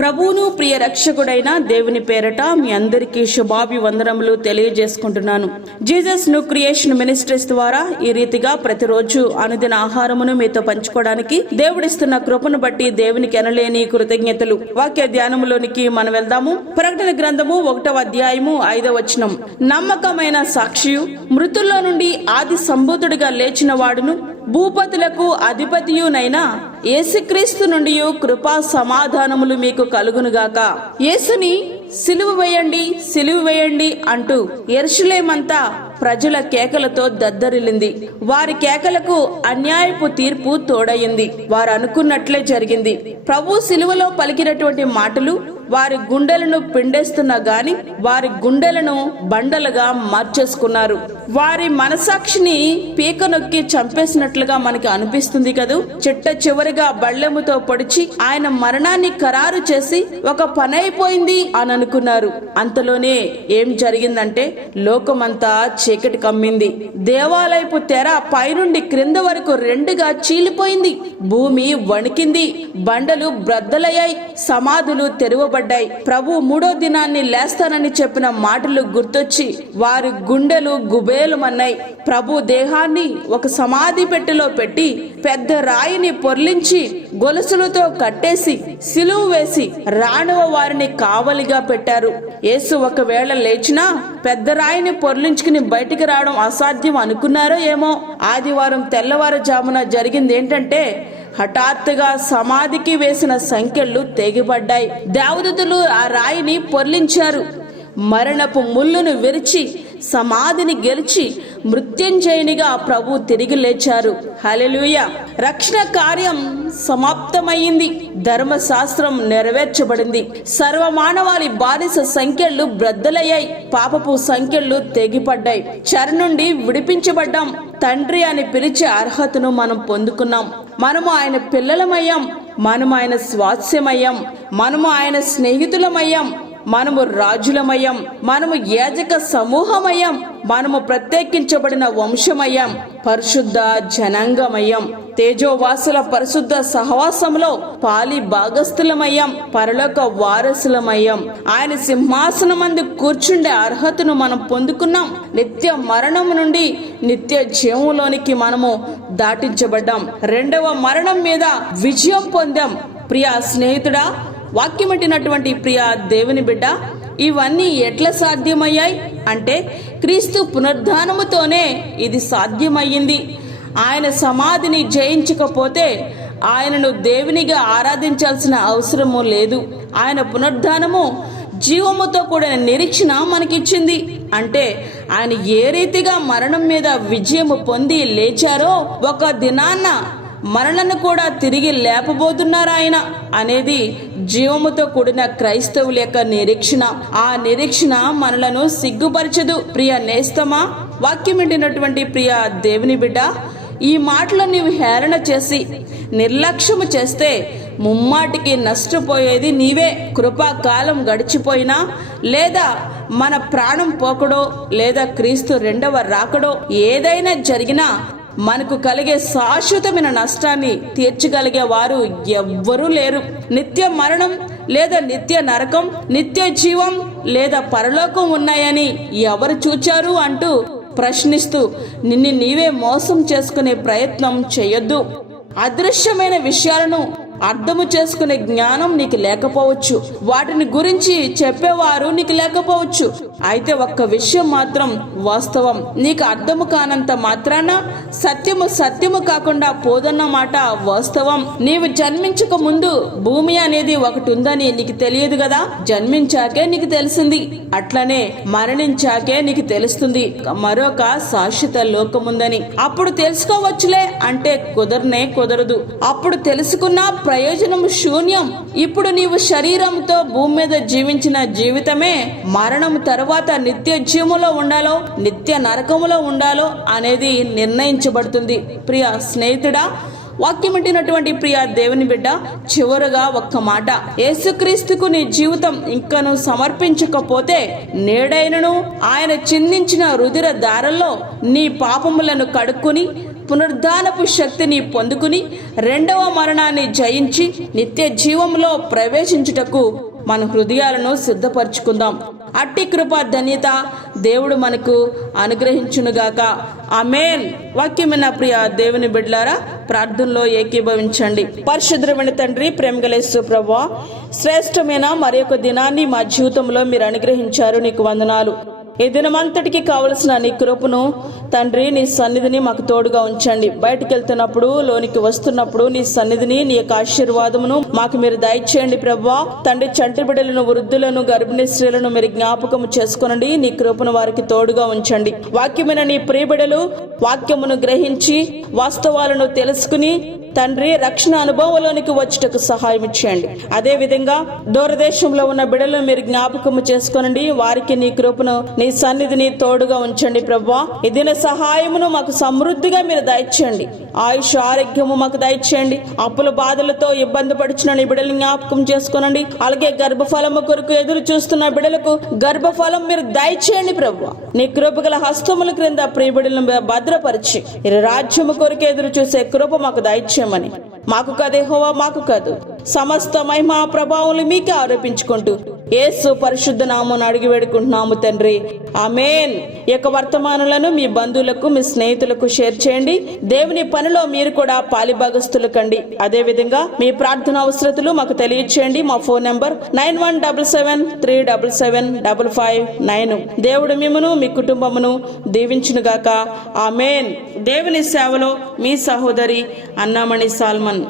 ప్రభువును ప్రియ రక్షకుడైన దేవుని పేరట మీ అందరికీ శుభాభివందనములు తెలియజేసుకుంటున్నాను. జీసస్ న్యూ క్రియేషన్ మినిస్ట్రీస్ ద్వారా ఈ రీతిగా ప్రతిరోజు అనుదిన ఆహారమును మీతో పంచుకోవడానికి దేవుడిస్తున్న కృపను బట్టి దేవునికి ఎనలేని కృతజ్ఞతలు. వాక్య ధ్యానములోనికి మనం వెళ్దాము. ప్రకటన గ్రంథము 1వ అధ్యాయము 5వ వచనం. నమ్మకమైన సాక్షియు, మృతుల్లో నుండి ఆది సంభూతుడిగా లేచిన వాడును, భూపతులకు అధిపతియునైనా యేసుక్రీస్తు నుండి కృపా సమాధానములు మీకు కలుగునుగాక. యేసుని సిలువ వేయండి, సిలువ వేయండి అంటూ యెరూషలేమంతా ప్రజల కేకలతో దద్దరిల్లింది. వారి కేకలకు అన్యాయపు తీర్పు తోడయింది. వారు అనుకున్నట్లే జరిగింది. ప్రభు సిలువలో పలికినటువంటి మాటలు వారి గుండెలను పిండేస్తున్నా గాని వారి గుండెలను బండలుగా మార్చేసుకున్నారు. వారి మనసాక్షిని పీక నొక్కి చంపేసినట్లుగా మనకి అనిపిస్తుంది కదూ. చిట్ట చివరిగా బళ్ళెముతో పొడిచి ఆయన మరణాన్ని ఖరారు చేసి ఒక పని అయిపోయింది అని అనుకున్నారు. అంతలోనే ఏం జరిగిందంటే లోకమంతా చీకటి కమ్మింది. దేవాలయపు తెర పైనుండి క్రింద వరకు రెండుగా చీలిపోయింది. భూమి వణికింది. బండలు బ్రద్దలయ్యాయి. సమాధులు తెరవబడ్డాయి. ప్రభు 3వ దినాన్ని లేస్తానని చెప్పిన మాటలు గుర్తొచ్చి వారి గుండెలు గుబేలుమన్నాయి. ప్రభు దేహాన్ని ఒక సమాధి పెట్టెలో పెట్టి పెద్ద రాయిని పొర్లించి గొలుసులతో కట్టేసి సిలువ వేసి రాణువ వారిని కావలిగా పెట్టారు. యేసు ఒకవేళ లేచినా పెద్ద రాయిని పొర్లించుకుని బయటికి రావడం అసాధ్యం అనుకున్నారో ఏమో. ఆదివారం తెల్లవారుజామున జరిగింది ఏంటంటే హఠాత్తుగా సమాధికి వేసిన సంకెళ్ళు తెగిపడ్డాయి. దేవదూతలు ఆ రాయిని పొర్లించారు. మరణపు ముళ్ళును విరిచి సమాధిని గెలిచి మృత్యుంజయునిగా ప్రభు తిరిగి లేచారు. హల్లెలూయా. రక్షణ కార్యం సమాప్తమైంది. ధర్మశాస్త్రం నెరవేర్చబడింది. సర్వమానవాళి బానిస సంఖ్యలు బ్రద్దలయ్యాయి. పాపపు సంఖ్యలు తెగిపడ్డాయి. చెర నుండి విడిపించబడ్డాం. తండ్రి అని పిలిచే అర్హతను మనం పొందుకున్నాం. మనము ఆయన పిల్లలమయ్యాం. మనము ఆయన స్వాస్యమయ్యాం. మనము ఆయన స్నేహితులమయ్యాం. మనము రాజులమయ్యాం. మనము యాజక సమూహమయ్యాం. మనము ప్రత్యేకించబడిన వంశమయ్యాం. పరిశుద్ధ జనాంగమయ్యాం. తేజోవాసుల పరిశుద్ధ సహవాసంలో పాలి భాగస్థులమయ్యాం. పరలోక వారసులమయ్యాం. ఆయన సింహాసనమందు కూర్చుండే అర్హతను మనం పొందుకున్నాం. నిత్య మరణం నుండి నిత్య జీవంలోనికి మనము దాటించబడ్డాం. 2వ మరణం మీద విజయం పొందాం. ప్రియా స్నేహితుడా, వాక్యమటినటువంటి ప్రియ దేవుని బిడ్డ, ఇవన్నీ ఎట్లా సాధ్యమయ్యాయి అంటే క్రీస్తు పునరుద్ధానముతోనే ఇది సాధ్యమయ్యింది. ఆయన సమాధిని జయించకపోతే ఆయనను దేవునిగా ఆరాధించాల్సిన అవసరము లేదు. ఆయన పునరుద్ధానము జీవముతో కూడిన నిరీక్షణ మనకిచ్చింది. అంటే ఆయన ఏ రీతిగా మరణం మీద విజయము పొంది లేచారో ఒక దినాన్న మనలను కూడా తిరిగి లేపబోతున్నారు ఆయన అనేది జీవముతో కూడిన క్రైస్తవుల యొక్క నిరీక్షణ. ఆ నిరీక్షణ మనలను సిగ్గుపరచదు. ప్రియ నేస్తమా, వాక్యం వింటున్నటువంటి ప్రియ దేవుని బిడ్డ, ఈ మాటలు నీవు హేళన చేసి నిర్లక్ష్యము చేస్తే ముమ్మాటికి నష్టపోయేది నీవే. కృపాకాలం గడిచిపోయినా లేదా మన ప్రాణం పోకడో లేదా క్రీస్తు 2వ రాకడో ఏదైనా జరిగినా మనకు కలిగే శాశ్వతమైన నష్టాన్ని తీర్చగలిగే వారు ఎవ్వరూ లేరు. నిత్య మరణం లేదా నిత్య నరకం, నిత్య జీవం లేదా పరలోకం ఉన్నాయని ఎవరు చూచారు అంటూ ప్రశ్నిస్తూ నిన్ను నీవే మోసం చేసుకునే ప్రయత్నం చేయొద్దు. అదృశ్యమైన విషయాలను అర్థము చేసుకునే జ్ఞానం నీకు లేకపోవచ్చు. వాటిని గురించి చెప్పేవారు నీకు లేకపోవచ్చు. అయితే ఒక్క విషయం మాత్రం వాస్తవం. నీకు అర్థము కానంత మాత్రాన సత్యము కాకుండా పోదన్న మాట వాస్తవం. నీవు జన్మించక ముందు భూమి అనేది ఒకటి ఉందని నీకు తెలియదు కదా. జన్మించాకే నీకు తెలిసింది. అట్లనే మరణించాకే నీకు తెలుస్తుంది మరొక శాశ్వత లోకముందని. అప్పుడు తెలుసుకోవచ్చులే అంటే కుదరదు. అప్పుడు తెలుసుకున్నా ప్రయోజనం శూన్యం. ఇప్పుడు నీవు శరీరంతో భూమి మీద జీవించిన జీవితమే మరణం తర్వాత నిత్య జీవములో ఉండాలో నిత్య నరకములో ఉండాలో అనేది నిర్ణయించబడుతుంది. ప్రియ స్నేహితుడా, వాక్యం వింటున్నటువంటి ప్రియ దేవుని బిడ్డ, చివరగా ఒక్క మాట. యేసుక్రీస్తుకు నీ జీవితం ఇంకను సమర్పించకపోతే నేడైనను ఆయన చిందించిన రుధిర దారల్లో నీ పాపములను కడుక్కుని పునరుద్ధానపు శక్తిని పొందుకుని రెండవ మరణాన్ని జయించి నిత్య జీవంలో ప్రవేశించుటకు మన హృదయాలను సిద్ధపరచుకుందాం. అట్టి కృప ధన్యత దేవుడు మనకు అనుగ్రహించునుగాక. ఆమేన్. వాక్యమైన ప్రియ దేవుని బిడ్డలారా, ప్రార్థనలో ఏకీభవించండి. పరిశుద్ధమైన తండ్రి, ప్రేమగల యేసు ప్రభువా, శ్రేష్టమైన మరి ఒక దినాన్ని మా జీవితంలో మీరు అనుగ్రహించారు. నీకు వందనాలు. ఈ దినమంతటికి కావలసిన నీ కృపను తండ్రి, నీ సన్నిధిని మాకు తోడుగా ఉంచండి. బయటకు వెళ్తున్నప్పుడు, లోనికి వస్తున్నప్పుడు నీ సన్నిధిని, నీ యొక్క ఆశీర్వాదమును మాకు మీరు దయచేయండి ప్రభువా. తండ్రి, చంటి బిడ్డలను, వృద్ధులను, గర్భిణీ స్త్రీలను మీరు జ్ఞాపకం చేసుకొనండి. నీ కృపను వారికి తోడుగా ఉంచండి. వాక్యమైన నీ ప్రియబిడలు వాక్యమును గ్రహించి వాస్తవాలను తెలుసుకుని తండ్రి, రక్షణ అనుభవంలోనికి వచ్చుటకు సహాయం ఇచ్చేయండి. అదే విధంగా దూరదేశంలో ఉన్న బిడ్డలను మీరు జ్ఞాపకము చేసుకోనండి. వారికి నీ కృపను, నీ సన్నిధిని తోడుగా ఉంచండి ప్రభువా. ఈ దిన సహాయమును మాకు సమృద్ధిగా మీరు దయచేయండి. ఆయుష్ ఆరోగ్యము మాకు దయచేయండి. అప్పుల బాధలతో ఇబ్బంది పడుచున్న నీ బిడ్డలు జ్ఞాపకం చేసుకోనండి. అలాగే గర్భఫలము కొరకు ఎదురు చూస్తున్న బిడ్డలకు గర్భఫలం మీరు దయచేయండి ప్రభువా. నీ కృపగల హస్తముల క్రింద ప్రియ బిడ్డలను భద్రపరిచి ఈ రాజ్యము కొరకు ఎదురు చూసే కృప మాకు దయచేయండి. మాకు కాదు యెహోవా, మాకు కాదు, సమస్త మహిమ ప్రభావాలు మీకే ఆరోపించుకుంటూ యేసు పరిశుద్ధ నామమున అడిగి వేడుకుంటున్నాము తండ్రి. ఆమేన్. ఈ యొక్క వర్తమానాలను మీ బంధువులకు, మీ స్నేహితులకు షేర్ చేయండి. దేవుని పనిలో మీరు కూడా పాలిభాగస్తులు కండి. అదే విధంగా మీ ప్రార్థన అవసరతలు మాకు తెలియచేయండి. మా ఫోన్ నంబర్ 9177377559. దేవుడు మిమ్మును, మీ కుటుంబమును దీవించునుగాక. ఆమేన్. దేవుని సేవలో మీ సహోదరి అన్నామణి సాల్మన్.